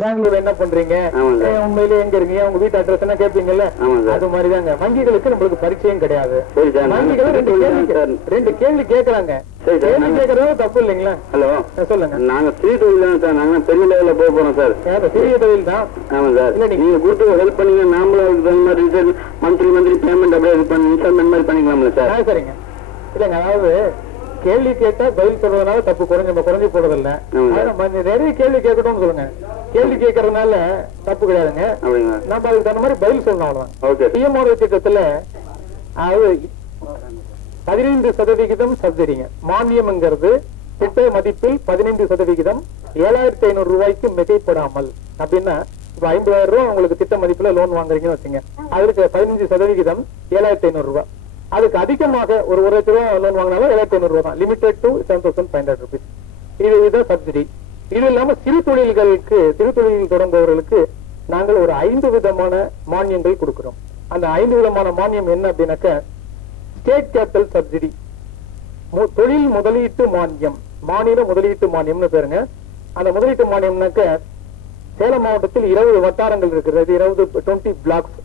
பெங்களூர் என்ன பண்றீங்க, உண்மையிலே எங்க இருக்கீங்க, உங்க வீட்டு அட்ரஸ் என்ன கேட்பீங்கல்ல, அது மாதிரிதாங்க. வங்கிகளுக்கு நம்மளுக்கு பரிச்சயம் கிடையாது. வங்கிகள் ரெண்டு கேள்வி கேட்கறாங்க. கேள்வி கேட்கறது தப்பு இல்லைங்களா? ஹலோ சொல்லுங்க. நாங்க சிறிய தொழில் தான் சார், நாங்க பெரிய லெவல்ல போக போறோம் சார். சிறிய தொழில் தான். ஆமா சார். நீங்க கூட்டு ஹெல்ப் பண்ணீங்க, நாமளும் அதுக்கு தகுந்த மாதிரி மந்த்லி பேமெண்ட் அப்படியே இன்ஸ்டால்மெண்ட் மாதிரி பண்ணிக்கலாம்ல சார்? சரிங்க. இல்லைங்க, அதாவது கேள்வி கேட்டா பதில் சொல்றதுனால தப்பு குறைஞ்சு போறதில்ல. நிறைய கேள்வி கேட்கணும்னு சொல்லுங்க. கேள்வி கேட்கறதுனால தப்பு கிடையாதுங்க. நம்ம அதுக்கு தகுந்த மாதிரி பதில் சொல்லணும், அவ்வளவுதான். பிஎம்ஓ திட்டத்துல அதாவது 15% சப்சிடிங்க. மானியம்ங்கிறது திட்ட மதிப்பில் 15% 7,500 ரூபாய்க்கு மிகைப்படாமல். அப்படின்னா இப்ப 50,000 ரூபாய் உங்களுக்கு திட்ட மதிப்புல லோன் வாங்குறீங்கன்னு வச்சுங்க, அதுக்கு 15% 7,500 ரூபாய். அதுக்கு அதிகமாக ஒரு லட்ச ரூபாய் லோன் வாங்கினாலும் 7,500 ரூபாய் தான். Limited to 7,500 rupees. இதுதான் சப்சிடி. இது இல்லாம சிறு தொழில் தொடங்குபவர்களுக்கு நாங்கள் ஒரு 5 விதமான மானியங்கள் கொடுக்கிறோம். அந்த 5 விதமான மானியம் என்ன அப்படின்னாக்க, ஸ்டேட் கேபிட்டல் சப்சிடி, தொழில் முதலீட்டு மானியம், மாநில முதலீட்டு மானியம்னு பேருங்க. அந்த முதலீட்டு மானியம்னாக்க சேலம் மாவட்டத்தில் 20 வட்டாரங்கள் இருக்கிறது, 20 பிளாக்ஸ்.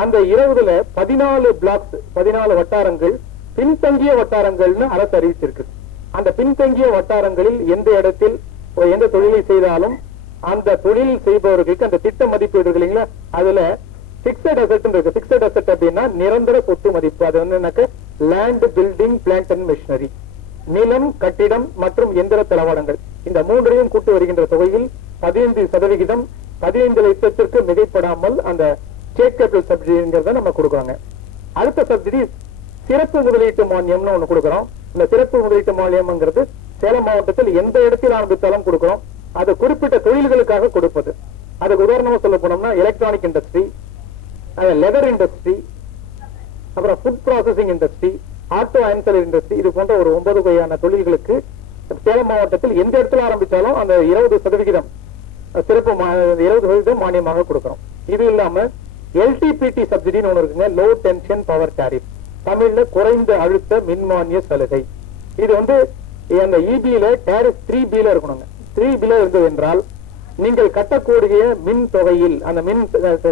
அந்த 20ல 14 பிளாக்ஸ், 14 வட்டாரங்கள் பின்தங்கிய வட்டாரங்கள்னு அரசு அறிவிச்சிருக்கு. அந்த பின்தங்கிய வட்டாரங்களில் எந்த இடத்தில் எந்த தொழிலை செய்தாலும் அந்த தொழில் செய்பவர்களுக்கு அந்த திட்ட மதிப்பீடு இருக்கு இல்லைங்களா, அதுல பிக்சட் அசெட் இருக்கு. பிக்சட் அசெட் அப்படின்னா நிரந்தர சொத்து மதிப்பு. அது வந்து land, building, plant and machinery, நிலம், கட்டிடம் மற்றும் எந்திர தளவாடங்கள், இந்த மூன்றையும் கூட்டு வருகின்ற தொகையில் 15% 15 லட்சத்திற்கு மிகைப்படாமல் அந்த ஸ்டேட் கேபிட்டல் சப்சிடிங்கிறத நம்ம கொடுக்குறாங்க. அடுத்த சப்சிடி சிறப்பு முதலீட்டு மானியம்னு ஒண்ணு கொடுக்குறோம். இந்த சிறப்பு முதலீட்டு மானியம்ங்கிறது சேலம் மாவட்டத்தில் எந்த இடத்தில் ஆரம்பித்தாலும் கொடுக்கிறோம். அது குறிப்பிட்ட தொழில்களுக்காக கொடுப்பது. அதுக்கு உதாரணமா சொல்ல போனோம்னா எலக்ட்ரானிக் இண்டஸ்ட்ரி, லெதர் இண்டஸ்ட்ரி, அப்புறம் food processing industry, auto ancillary industry, இது போன்ற ஒரு 9 வகையான தொழில்களுக்கு சேலம் மாவட்டத்தில் எந்த இடத்துல ஆரம்பித்தாலும் அந்த 20% சிறப்பு 20% மானியமாக கொடுக்கிறோம். இது இல்லாம எல்டிபிடி சப்சிடின்னு ஒண்ணு இருக்குங்க, லோ டென்ஷன் பவர் டாரிஃப், தமிழ்ல குறைந்த அழுத்த மின்மானிய சலுகை. இது வந்து அந்த இபில டாரிஃப் 3B இருக்கணுங்க. 3B இருந்தது என்றால் நீங்கள் கட்டக்கூடிய மின் தொகையில், அந்த மின்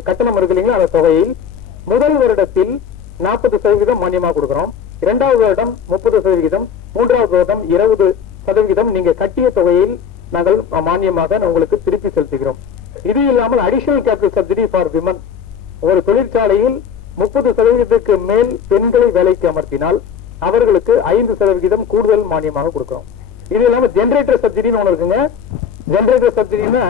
கட்டணம் இருக்கு இல்லைங்களா, அந்த தொகையில் முதல் வருடத்தில் 40% மானியமாக கொடுக்கிறோம், 2வது வருடம் 30%, 3வது வருடம் 20% நீங்க கட்டிய தொகையில் நாங்கள் மானியமாக உங்களுக்கு திருப்பி செலுத்துகிறோம். இது இல்லாமல் additional capital subsidy for women, ஒரு தொழிற்சாலையில் 30% மேல் பெண்களை வேலைக்கு அமர்த்தினால் அவர்களுக்கு 5% கூடுதல் மானியமாக கொடுக்கிறோம். இது இல்லாம ஜெனரேட்டர் சப்சிடின்னு ஒண்ணு இருக்குங்க. ஜெனரேட்டர் சப்சிடினா,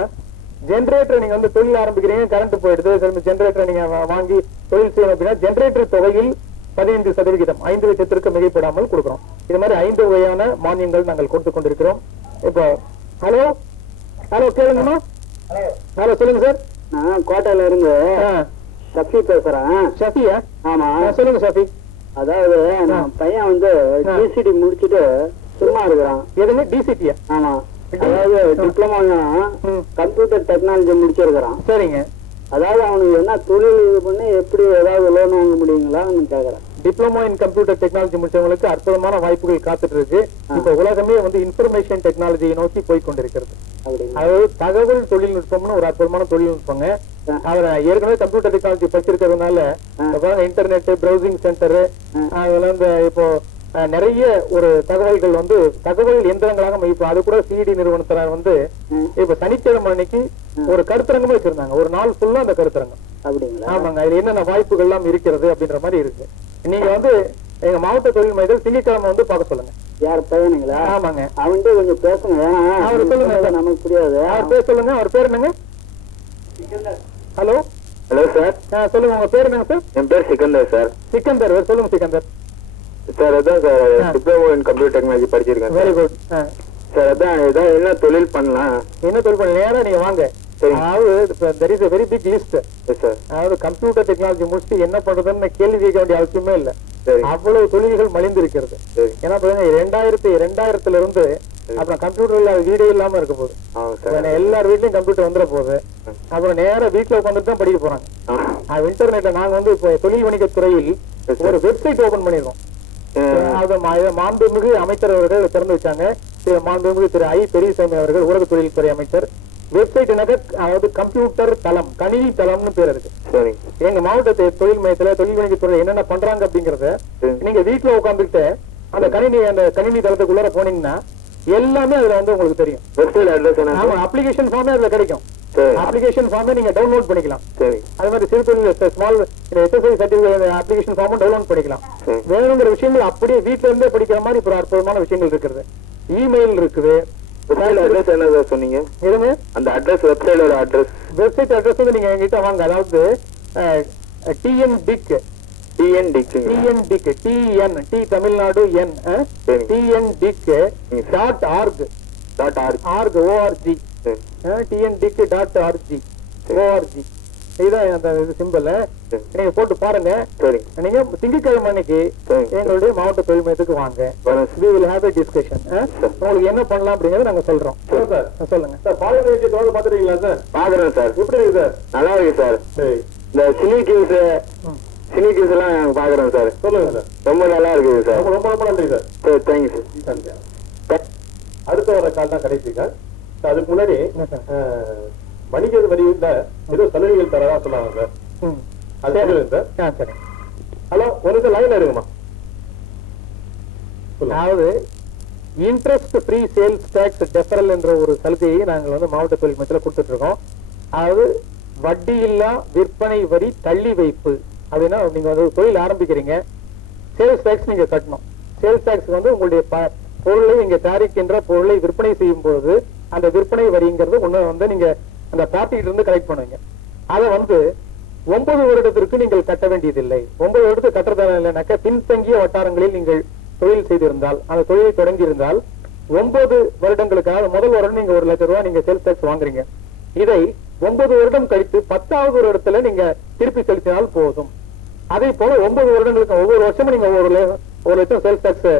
ஜெனரேட்டர் நீங்க வந்து தொழில் ஆரம்பிக்கிறீங்க, கரண்ட் போயிடுது, ஜெனரேட்டர் நீங்க வாங்கி தொழில் செய்யணும் அப்படின்னா ஜெனரேட்டர் தொகையில் 15% 5 லட்சத்திற்கு மிகைப்படாமல் கொடுக்கிறோம். இது மாதிரி 5 வகையான மானியங்கள் நாங்கள் கொடுத்து கொண்டிருக்கிறோம். இப்போ ஹலோ கேளுங்கம்மா. ஹலோ சொல்லுங்க சார். நான் கோட்டையில இருந்து ஷஃபி பேசுறேன். ஷஃபியா? ஆமா சொல்லுங்க ஷஃபி. அதாவது நான் பையன் வந்து டிசிடி முடிச்சுட்டு சும்மா இருக்கிறான். எதுங்க டிசிடியா? ஆமா, அதாவது டிப்ளமா கம்ப்யூட்டர் டெக்னாலஜி முடிச்சிருக்கிறான். சரிங்க. அதாவது அவனுக்கு என்ன தொழில் இது பண்ணி எப்படி ஏதாவது லோன் வாங்க முடியுங்களான்னு கேக்குறேன். டிப்ளமோ இன் கம்ப்யூட்டர் டெக்னாலஜி முடிச்சவங்களுக்கு அற்புதமான வாய்ப்புகள் காத்துட்டு இருக்கு. இப்ப உலகமே வந்து இன்ஃபர்மேஷன் டெக்னாலஜியை நோக்கி போய் கொண்டிருக்கிறது. அதாவது தகவல் தொழில்நுட்பம்னு ஒரு அற்புதமான தொழில்நுட்பங்க. அவர் ஏற்கனவே கம்ப்யூட்டர் டெக்னாலஜி படிச்சிருக்கிறதுனால இன்டர்நெட், பிரவுசிங் சென்டர், அதெல்லாம் இந்த இப்போ நிறைய ஒரு தகவல்கள் வந்து தகவல் எந்திரங்களாக இப்ப அது கூட சிடி நிறுவனத்துல வந்து இப்ப சனிக்கிழமை அன்னைக்கு ஒரு கருத்தரங்கமா வச்சிருந்தாங்க. ஒரு நாள் ஃபுல்லா அந்த கருத்தரங்கம். ஆமாங்க, இது என்னென்ன வாய்ப்புகள் எல்லாம் இருக்கிறது அப்படின்ற மாதிரி இருக்கு. நீங்க வந்து எங்க மாவட்ட தொழில் மையத்தில் திங்கட்கிழமை வந்து பார்க்க சொல்லுங்க. யார் பையனுங்களா? ஆமாங்க. அவன்கிட்ட கொஞ்சம் பேசுங்க. அவர் சொல்லுங்க, நமக்கு புரியாது. அவர் பேர் சொல்லுங்க. அவர் பேர் என்னங்க? Hello sir. சொல்லுங்க, உங்க பேர் என்னங்க சார்? என் பேர் சிக்கந்தர் சார். சிக்கந்தர், சொல்லுங்க சிக்கந்தர். சார் அதான் sir diploma in computer technology படிச்சிருக்கேன். Very good sir. அதான் ஏதாவது என்ன தொழில் பண்ணலாம்? என்ன தொழில் பண்ணலாம்? நேரா நீங்க வாங்க. அதாவது there is a very big list. அதாவது கம்ப்யூட்டர் டெக்னாலஜி முடிச்சுட்டு என்ன பண்றதுன்னு கேள்வி கேட்க வேண்டிய அவசியமே இல்லை. அவ்வளவு தொழில்கள் மலிந்து இருக்கிறது. ஏன்னா 2000 இருந்து அப்புறம் கம்ப்யூட்டர் இல்லாத வீடே இல்லாம இருக்க போகுது. எல்லார் வீட்லயும் கம்ப்யூட்டர் வந்துட போகுது. அப்புறம் நேரம் வீட்டுல உட்காந்துட்டு தான் படிக்க போறாங்க. இன்டர்நெட்ல நாங்க வந்து இப்போ தொழில் வணிக துறையில் ஒரு வெப்சைட் ஓபன் பண்ணிருக்கோம். மாண்புமிகு அமைச்சர் அவர்கள் திறந்து வச்சாங்க. மாண்புமிகு திரு ஐ பெரியசாமி அவர்கள், ஊரக தொழில்துறை அமைச்சர், வெப்சைட் அதாவது கம்ப்யூட்டர் தளம், கணினி தளம்னு பேர் இருக்கு. சரி. எங்க மாவட்டத்தை தொழில் மையத்துல தொழில் வணிகத் துறை என்னென்ன பண்றாங்க அப்படிங்கறத நீங்க வீட்டுல உட்காந்துட்டு அந்த கணினி தளத்துக்குள்ள போனீங்கன்னா எல்லாமே அதுல வந்து உங்களுக்கு தெரியும். வெப்சைட் அட்ரஸ் என்ன? ஆமா, அப்ளிகேஷன் ஃபார்மே அதுல கிடைக்கும். அப்ளிகேஷன் ஃபார்மே நீங்க டவுன்லோட் பண்ணிக்கலாம். சரி. அது மாதிரி சிறு தொழில் ஸ்மால் எஸ்எஸ்ஐ சர்டிபிகேட் அப்ளிகேஷன் ஃபார்மும் டவுன்லோட் பண்ணிக்கலாம். வேணுங்கிற விஷயங்கள் அப்படியே வீட்டுல இருந்தே படிக்கிற மாதிரி ஒரு அற்புதமான விஷயங்கள் இருக்குது. இமெயில் இருக்குது. வெப்சைட் அட்ரஸ் என்ன சொன்னீங்க? எதுங்க அந்த அட்ரஸ், வெப்சைட்டோட அட்ரஸ்? வெப்சைட் அட்ரஸ் வந்து நீங்க என்கிட்ட வாங்க. அதாவது TNDIC டி தமிழ்நாடு என் TNDIC.org TNDIC.org இதுதான் அந்த சிம்பிள். நீங்க போட்டு பாருங்க. நீங்க திங்கட்கிழமை அன்னைக்கு எங்களுடைய மாவட்ட தொழில் மையத்துக்கு வாங்க. We will have a discussion. உங்களுக்கு என்ன பண்ணலாம் அப்படிங்கறத நாங்க சொல்றோம். சொல்லுங்க சார். பாலிமர் நிகழ்ச்சி தொடர்ந்து பாத்துறீங்களா சார்? பாக்குறேன் சார். எப்படி இருக்கு சார்? நல்லா இருக்கு சார். இந்த சினி கியூஸ் எல்லாம் பாக்குறேன் சார். சொல்லுங்க சார். ரொம்ப நல்லா இருக்குது சார். ரொம்ப ரொம்ப நன்றி சார். Thank you sir. அடுத்த வர கால் தான் கிடைச்சிங்க. அதுக்கு முன்னாடி வணிக வரியில ஏதோ சலுகைகள் தரதா சொன்னாங்க சார். அது சார். சரி. ஹலோ, ஒரு லைன்ல இருக்குமா? அதாவது interest free sales tax deferral என்ற ஒரு சலுகையை நாங்கள் வந்து மாவட்ட தொழில் மையத்தில் கொடுத்துட்டு இருக்கோம். அதாவது வட்டி இல்லா விற்பனை வரி தள்ளி வைப்பு. அப்படின்னா நீங்க வந்து தொழில் ஆரம்பிக்கிறீங்க, சேல்ஸ் டாக்ஸ் நீங்க கட்டணும். சேல்ஸ் டாக்ஸ் வந்து உங்களுடைய பொருளை இங்க தயாரிக்கின்ற பொருளை விற்பனை செய்யும் போது அந்த விற்பனை வரிங்கிறது ஒண்ணு வந்து நீங்க அந்த பார்ட்டிகிட்ட இருந்து கலெக்ட் பண்ணுவீங்க. அதை வந்து 9 வருடத்திற்கு நீங்கள் கட்ட வேண்டியதில்லை. 9 வருடத்துக்கு கட்டுறதா இல்லைனாக்க பின்தங்கிய வட்டாரங்களில் நீங்கள் தொழில் செய்திருந்தால், அந்த தொழிலை தொடங்கி இருந்தால் 9 வருடங்களுக்காக முதல் வருடம் நீங்க 1 லட்சம் ரூபாய் நீங்க சேல்ஸ் டாக்ஸ் வாங்குறீங்க. இதை 9 வருடம் கழித்து 10வது வருடத்துல நீங்க திருப்பி செலுத்தினால் போதும். அதே போல 9 வருடங்களுக்கு ஒவ்வொரு வருஷமும் நீங்க 1 லட்சம் சேல்ஸ் டாக்ஸ்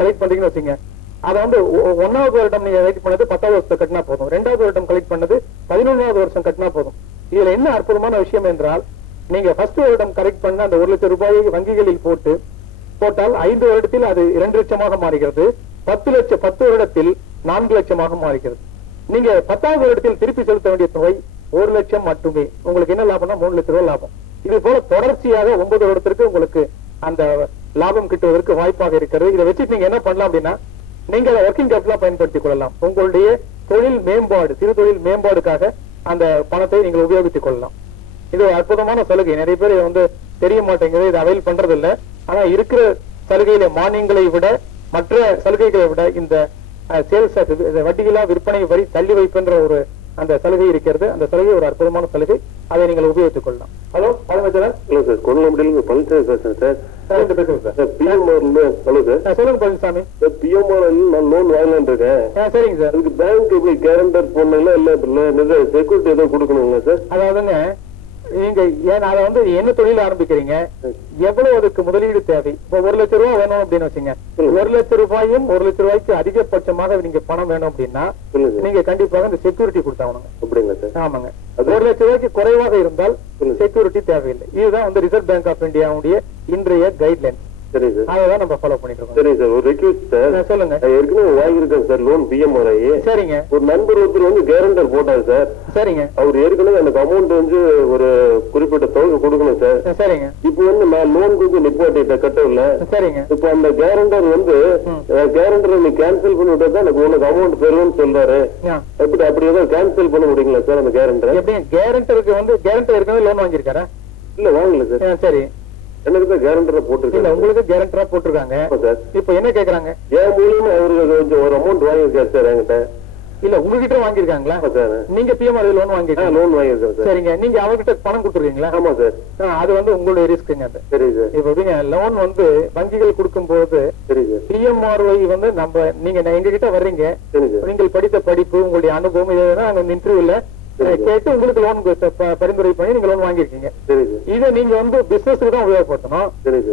கலெக்ட் பண்றீங்கன்னு வச்சுங்க. அதை வந்து 1வது வருடம் நீங்க கலெக்ட் பண்ணது 10வது வருஷம் கட்டினா போதும். 2வது வருடம் கலெக்ட் பண்ணது 11வது வருஷம் கட்டினா போதும். இதுல என்ன அற்புதமான விஷயம் என்றால், நீங்க ஃபர்ஸ்ட் வருடம் கலெக்ட் பண்ண அந்த 1 லட்சம் ரூபாயை வங்கிகளில் போட்டால் 5 வருடத்தில் அது 2 லட்சமாக மாறுகிறது. 10 வருடத்தில் 4 லட்சமாக மாறுகிறது. நீங்க 10வது வருடத்தில் திருப்பி செலுத்த வேண்டிய தொகை 1 லட்சம் மட்டுமே. உங்களுக்கு என்ன லாபம்னா 3 லட்சம் ரூபாய் லாபம். இது போல தொடர்ச்சியாக 9 வருடத்திற்கு உங்களுக்கு அந்த லாபம் கிட்டுவதற்கு வாய்ப்பாக இருக்கிறது. இதை வச்சு நீங்க என்ன பண்ணலாம் அப்படின்னா, நீங்க ஒர்க்கிங் கேபிட்டலா பயன்படுத்திக் கொள்ளலாம். உங்களுடைய தொழில் மேம்பாடு, சிறு தொழில் மேம்பாடுக்காக அந்த பணத்தை நீங்கள் உபயோகித்துக் கொள்ளலாம். இது அற்புதமான சலுகை. நிறைய பேர் வந்து தெரிய மாட்டேங்குது, இதை அவைல் பண்றது இல்ல. ஆனா இருக்கிற சலுகையில மானியங்களை விட, மற்ற சலுகைகளை விட இந்த சேல்ஸ் வட்டியில்லா விற்பனை வரி தள்ளி வைப்புன்ற ஒரு அந்த சலுகை இருக்கிறது. அந்த சலுகை ஒரு அற்புதமான சலுகை. அதை நீங்கள் உபயோகித்துக் கொள்ளலாம். Hello, sir. கொல்லம்படியில் பழனிசாமி பேசுறேன் சார். சொல்லுங்க பழனிசாமி. நான் லோன் வாங்கலான் இருக்கேன். சரிங்க சார். அதுக்கு பேங்க் எப்படி கேரண்டர் போடணுங்களா இல்ல செக்யூரிட்டி ஏதோ கொடுக்கணுங்களா சார்? அதாவதுங்க, நீங்க அதை வந்து என்ன தொழில் ஆரம்பிக்கிறீங்க, எவ்வளவு அதுக்கு முதலீடு தேவை? இப்போ 1 லட்சம் ரூபாய் வேணும் அப்படின்னு வச்சுங்க. 1 லட்சம் ரூபாயும் 1 லட்சம் ரூபாய்க்கு அதிகபட்சமாக நீங்க பணம் வேணும் அப்படின்னா நீங்க கண்டிப்பாக இந்த செக்யூரிட்டி கொடுத்தாகணுங்க. அப்படிங்களா சார்? ஆமாங்க. 1 லட்சம் ரூபாய்க்கு குறைவாக இருந்தால் செக்யூரிட்டி தேவையில்லை. இதுதான் வந்து ரிசர்வ் பேங்க் ஆஃப் இந்தியாவுடைய இன்றைய கைட்லைன். சரி சார். அதான் நம்ம ஃபாலோ பண்ணிட்டு இருக்கோம். சரி சார். ஒரு ரெக்வெஸ்ட் சார். சொல்லுங்க. ஏற்கனவே வாங்கியிருக்கேன் சார் லோன் பிஎம்ஆர்ஐ. சரிங்க. ஒரு நண்பர் ஒருத்தர் வந்து கேரண்டர் போட்டாரு சார். சரிங்க. அவர் ஏற்கனவே எனக்கு அமௌண்ட் வந்து ஒரு குறிப்பிட்ட தொகை கொடுக்கணும் சார். சரிங்க. இப்போ வந்து நான் லோன் கொஞ்சம் நிப்பாட்டிட்ட கட்டவில்லை. சரிங்க. இப்போ அந்த கேரண்டர் வந்து கேரண்டரை நீ கேன்சல் பண்ணி விட்டா தான் உனக்கு அமௌண்ட் பெறும்னு சொல்றாரு. எப்படி அப்படி ஏதாவது கேன்சல் பண்ண முடியுங்களா சார் அந்த கேரண்டர்? எப்படி கேரண்டருக்கு வந்து கேரண்டர் ஏற்கனவே லோன் வாங்கியிருக்காரா? இல்ல வாங்கல சார். சரி. எனக்கு தான் கேரண்டரா போட்டிருக்காங்க. உங்களுக்கு கேரண்டரா போட்டிருக்காங்க. இப்ப என்ன கேக்குறாங்க? என் மூலியமா அவருக்கு கொஞ்சம் ஒரு அமௌண்ட் வாங்கியிருக்காரு சார் என்கிட்ட. இல்ல உங்ககிட்ட வாங்கிருக்காங்களா? நீங்க பிஎம்ஆர் லோன் வாங்கிருக்கீங்க? லோன் வாங்கிருக்கேன் சார். சரிங்க. நீங்க அவர்கிட்ட பணம் கொடுத்துருக்கீங்களா? ஆமா சார். அது வந்து உங்களுடைய ரிஸ்க்குங்க. அது சரி சார். இப்ப எப்படிங்க லோன் வந்து வங்கிகள் கொடுக்கும் போது பிஎம்ஆர்ஐ வந்து நீங்க எங்ககிட்ட வர்றீங்க, நீங்கள் படித்த படிப்பு, உங்களுடைய அனுபவம் இதெல்லாம் இன்டர்வியூல கேட்டு உங்களுக்கு லோன் பரிந்துரை பண்ணி நீங்க லோன் வாங்கிருக்கீங்க. இதை நீங்க வந்து பிசினஸ்க்கு தான் உபயோகப்படுத்தணும்.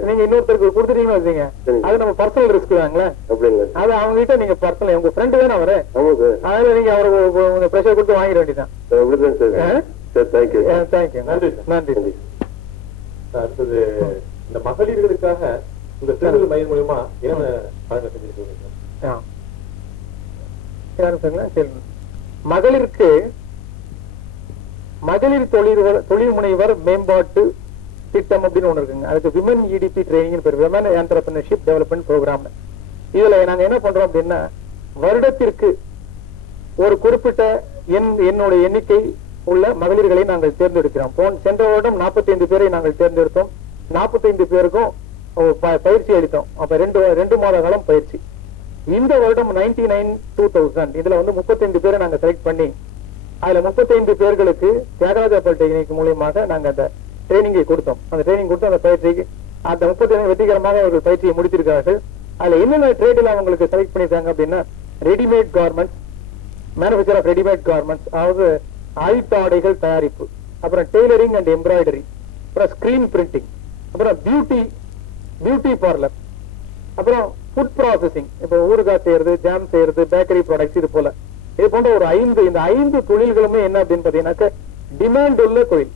நீங்க இன்னொருத்தருக்கு கொடுத்துட்டீங்கன்னு வச்சீங்க, அது நம்ம பர்சனல் ரிஸ்க் தாங்களே. அது அவங்க கிட்ட நீங்க பர்சனல், உங்க ஃப்ரெண்டு தானே அவரு, அதனால நீங்க அவரு பிரஷர் கொடுத்து வாங்கிட வேண்டியதான். நன்றி. அடுத்தது இந்த மகளிர்களுக்காக இந்த சிறு மையம் மூலமா என்ன பலன் செஞ்சிருக்கீங்க? மகளிருக்கு மகளிர் தொழில் முனைவர் மேம்பாட்டு திட்டம் அப்படின்னு ஒண்ணு இருக்குங்க. அதுக்கு விமன் இடிபி ட்ரைனிங் பேர், விமன் என்டர்பிரினர்ஷிப் டெவலப்மெண்ட் ப்ரோக்ராம். இதுல நாங்க என்ன பண்றோம் அப்படின்னா, வருடத்திற்கு ஒரு குறிப்பிட்ட என்னோட எண்ணிக்கை உள்ள மகளிர்களை நாங்கள் தேர்ந்தெடுக்கிறோம். சென்ற வருடம் 45 பேரை நாங்கள் தேர்ந்தெடுத்தோம். 45 பேருக்கும் பயிற்சி அளித்தோம். அப்ப 2 மாத காலம் பயிற்சி. இந்த வருடம் 99-2000 இதுல 35 பேரை நாங்க செலக்ட் பண்ணி, அதுல 35 பேர்களுக்கு தியாகராஜா பாலிடெக்னிக் மூலியமாக நாங்க அந்த ட்ரைனிங்கை கொடுத்தோம். அந்த ட்ரைனிங் கொடுத்து அந்த பயிற்சிக்கு அந்த 35 வெற்றிகரமாக அவர்கள் பயிற்சியை முடித்திருக்கிறார்கள். அதுல என்னென்ன ட்ரேடில் அவங்களுக்கு செலக்ட் பண்ணிருக்காங்க அப்படின்னா, readymade garments, manufacture of readymade garments, அதாவது ஆயுத்த ஆடைகள் தயாரிப்பு, அப்புறம் டெய்லரிங் அண்ட் எம்ப்ராய்டரி, அப்புறம் ஸ்கிரீன் பிரிண்டிங், அப்புறம் பியூட்டி பார்லர், அப்புறம் ஃபுட் ப்ராசஸிங், இப்போ ஊறுகாய் செய்யறது, ஜாம் செய்யறது, பேக்கரி ப்ராடக்ட்ஸ், இது போல இது போன்ற ஒரு 5 தொழில்களுமே என்ன அப்படின்னு பாத்தீங்கன்னாக்க டிமாண்ட் உள்ள தொழில்.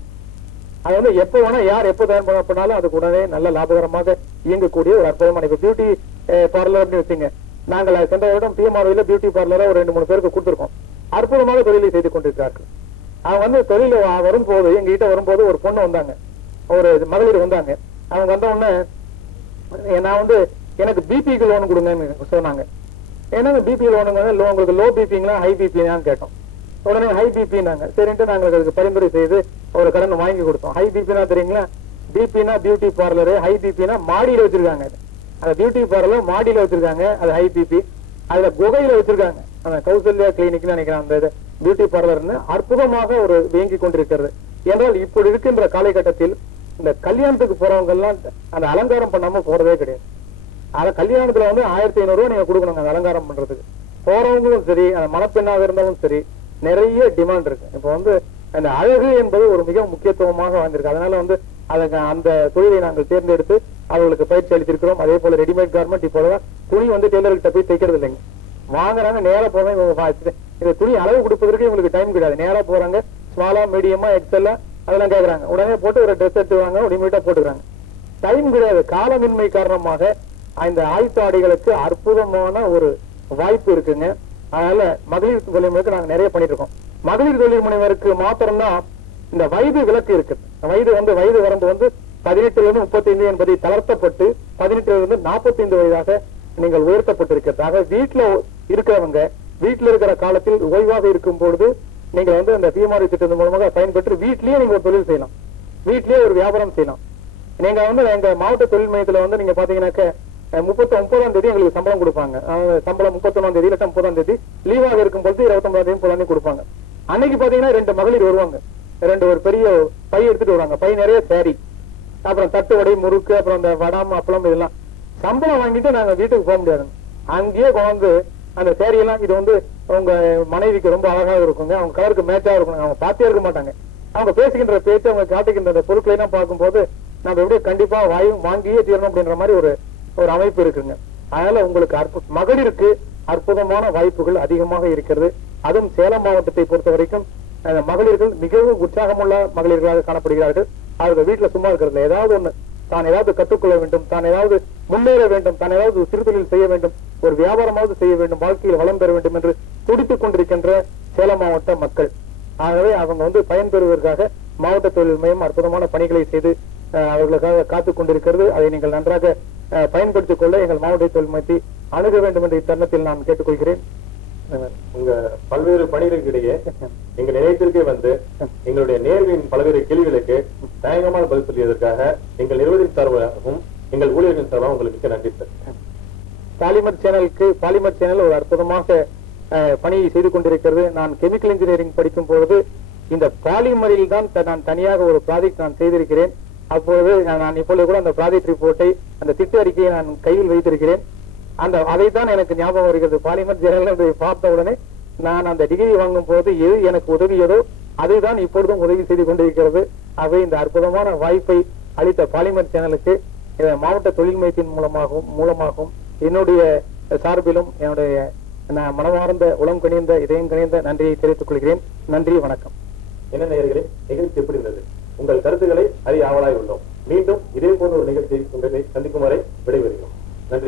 அது எப்ப வேணா யார் எப்ப தயார் பண்ணாலும் அது உடனே நல்ல லாபகரமாக இயங்கக்கூடிய ஒரு அற்புதமான, இப்ப பியூட்டி பார்லர் அப்படின்னு வச்சுங்க, நாங்கள் சென்ற வருடம் பிஎம்ஆர்வில பியூட்டி பார்லரை ஒரு 2-3 பேருக்கு கொடுத்திருக்கோம். அற்புதமாக தொழிலை செய்து கொண்டிருக்கிறார்கள். அவங்க தொழில வரும்போது, எங்ககிட்ட வரும்போது ஒரு பொண்ணு வந்தாங்க, ஒரு மகளிர் வந்தாங்க. அவங்க வந்த உடனே நான் எனக்கு பிபிக்கு லோன் கொடுங்கன்னு சொன்னாங்க. ஏன்னா பிபி லோனுங்க உங்களுக்கு லோ பிபிங்களா ஹை பிபின்னு கேட்டோம். உடனே ஹை பிபின்னாங்க. சரின்ட்டு நாங்கள் அதுக்கு பரிந்துரை செய்து ஒரு கடன் வாங்கி கொடுத்தோம். ஹை பிபினா தெரியுங்களா? பிபினா பியூட்டி பார்லரு, ஹை பிபினா மாடியில வச்சிருக்காங்க. அந்த பியூட்டி பார்லர் மாடியில வச்சிருக்காங்க, அது ஹை பிபி. அதுல குகையில வச்சிருக்காங்க, அந்த கௌசல்யா கிளினிக் நினைக்கிறேன். அந்த பியூட்டி பார்லர்னு அற்புதமாக ஒரு இயங்கி கொண்டிருக்கிறது. என்றால் இப்படி இருக்கின்ற காலகட்டத்தில் இந்த கல்யாணத்துக்கு போறவங்க எல்லாம் அந்த அலங்காரம் பண்ணாம போறதே கிடையாது. அத கல்யாணத்துல 1500 ரூபாய் நீங்க கொடுக்கணுங்க அந்த அலங்காரம் பண்றதுக்கு. போறவங்களும் சரி, அந்த மணப்பெண்ணாக இருந்தாலும் சரி, நிறைய டிமாண்ட் இருக்கு. இப்ப அந்த அழகு என்பது ஒரு மிக முக்கியத்துவமாக வாழ்ந்திருக்கு. அதனால அந்த தொழிலை நாங்கள் தேர்ந்தெடுத்து அவர்களுக்கு பயிற்சி அளித்திருக்கிறோம். அதே போல ரெடிமேட் கார்மெண்ட் இப்போதான் துணி டெய்லர்கிட்ட போய் தைக்கிறது இல்லைங்க, வாங்குறாங்க, நேரா போறாங்க. இந்த துணி அளவு கொடுப்பதற்கு இவங்களுக்கு டைம் கிடையாது. நேரா போறாங்க, ஸ்மாலா, மீடியமா, எக்ஸெல்லா அதெல்லாம் கேட்கறாங்க. உடனே போட்டு ஒரு ட்ரெஸ் எடுத்துவாங்க, ரெடிமேட்டா போட்டுக்கிறாங்க. டைம் கிடையாது. காலமின்மை காரணமாக இந்த ஆயுத்த ஆடைகளுக்கு அற்புதமான ஒரு வாய்ப்பு இருக்குங்க. அதனால மகளிர் தொழில் முனைவருக்கு நாங்க நிறைய பண்ணிட்டு இருக்கோம். மகளிர் தொழில் முனைவருக்கு மாத்திரம்தான் இந்த வயது விலக்கு இருக்கு. வயது வரம்பு 18 35 என்பதை தளர்த்தப்பட்டு 18 45 வயதாக நீங்கள் உயர்த்தப்பட்டிருக்கிறது. ஆக வீட்டுல இருக்கிறவங்க வீட்டுல இருக்கிற காலத்தில் ஓய்வாக இருக்கும் பொழுது நீங்க இந்த பிஎம்ஆர்வி திட்டத்தின் மூலமாக பயன்பெற்று வீட்லயே நீங்க ஒரு தொழில் செய்யலாம், வீட்லயே ஒரு வியாபாரம் செய்யலாம். நீங்க எங்க மாவட்ட தொழில் மையத்துல நீங்க பாத்தீங்கன்னாக்க 30ஆம் தேதி எங்களுக்கு சம்பளம் கொடுப்பாங்க. சம்பளம் 31ஆம் தேதி, 30ஆம் தேதி லீவாக இருக்கும் பொழுது 29ஆம் தேதி 30ஆம் தேதி கொடுப்பாங்க. அன்னைக்கு பாத்தீங்கன்னா 2 மகளிர் வருவாங்க, ஒரு பெரிய பை எடுத்துட்டு வருவாங்க. பை நிறைய சாரி, அப்புறம் தட்டு வடை, முறுக்கு, அப்புறம் இந்த வடாம், அப்பளம், இதெல்லாம் சம்பளம் வாங்கிட்டு நாங்க வீட்டுக்கு போக முடியாது. அங்கேயே கொண்டு அந்த சேரி எல்லாம் இது உங்க மனைவிக்கு ரொம்ப அழகாக இருக்குங்க, அவங்க கலருக்கு மேட்சா இருக்கும். அவங்க பார்த்தே இருக்க மாட்டாங்க. அவங்க பேசுகின்ற பேச்சு, அவங்க காட்டுகின்ற பொருட்களை எல்லாம் பார்க்கும்போது நம்ம எப்படியே கண்டிப்பா வாங்கியே தீரணும் அப்படின்ற மாதிரி ஒரு அமைப்பு இருக்குங்க. அதனால உங்களுக்கு மகளிருக்கு அற்புதமான வாய்ப்புகள் அதிகமாக இருக்கிறது. அதுவும் சேலம் மாவட்டத்தை பொறுத்த வரைக்கும் மகளிர்கள் மிகவும் உற்சாகமுள்ள மகளிர்களாக காணப்படுகிறார்கள். அவர்கள் வீட்டுல சும்மா இருக்கிறது ஏதாவது ஒண்ணு, தான் ஏதாவது கற்றுக்கொள்ள வேண்டும், தான் ஏதாவது முன்னேற வேண்டும், தான் ஏதாவது சிறுதொழில் செய்ய வேண்டும், ஒரு வியாபாரமாவது செய்ய வேண்டும், வாழ்க்கையில் வளம் பெற வேண்டும் என்று துடித்துக் கொண்டிருக்கின்ற சேலம் மாவட்ட மக்கள். ஆகவே அவங்க பயன்பெறுவதற்காக மாவட்ட தொழில் மையம் அற்புதமான பணிகளை செய்து அவர்களுக்காக காத்துக் கொண்டிருக்கிறது. அதை நீங்கள் நன்றாக பயன்படுத்திக் கொள்ள எங்கள் மாவட்ட தொழில் மையத்தை அணுக வேண்டும் என்ற இத்தருணத்தில் நான் கேட்டுக்கொள்கிறேன். உங்க பல்வேறு பணிகளுக்கு இடையே எங்கள் நிலையத்திற்கே எங்களுடைய நேர்வின் பல்வேறு கேள்விகளுக்கு தயங்கமான பதில் சொல்லியதற்காக எங்கள் நிறுவனத்தின் சார்பாகவும் எங்கள் ஊழியர்களின் சார்பாகவும் உங்களுக்கு நன்றி சார். பாலிமர் சேனல் ஒரு அற்புதமாக பணியை செய்து கொண்டிருக்கிறது. நான் கெமிக்கல் இன்ஜினியரிங் படிக்கும் பொழுது இந்த பாலிமரில் தான் நான் தனியாக ஒரு ப்ராஜெக்ட் நான் செய்திருக்கிறேன். அப்பொழுது நான் இப்பொழுது கூட அந்த ப்ராஜெக்ட் ரிப்போர்ட்டை, அந்த திட்ட அறிக்கையை நான் கையில் வைத்திருக்கிறேன். அதைத்தான் எனக்கு ஞாபகம் வருகிறது. பாலிமர் சேனல் பார்த்த உடனே நான் அந்த டிகிரி வாங்கும் போது எது எனக்கு உதவியதோ அதுதான் இப்பொழுதும் உதவி செய்து கொண்டிருக்கிறது. அவை இந்த அற்புதமான வாய்ப்பை அளித்த பாலிமர் சேனலுக்கு மாவட்ட தொழில் மையத்தின் மூலமாகவும் என்னுடைய சார்பிலும் என்னுடைய மனமார்ந்த உளம் கணிந்த இதயம் கணிந்த நன்றியை தெரிவித்துக் கொள்கிறேன். நன்றி, வணக்கம். என்ன நேயர்களே, நிகழ்ச்சி எப்படி இருந்தது? உங்கள் கருத்துக்களை அறிய ஆவலாய் உள்ளோம். மீண்டும் இதே போன்ற ஒரு நிகழ்ச்சியை சந்திக்கும் வரை விடைபெறுகிறோம். நன்றி.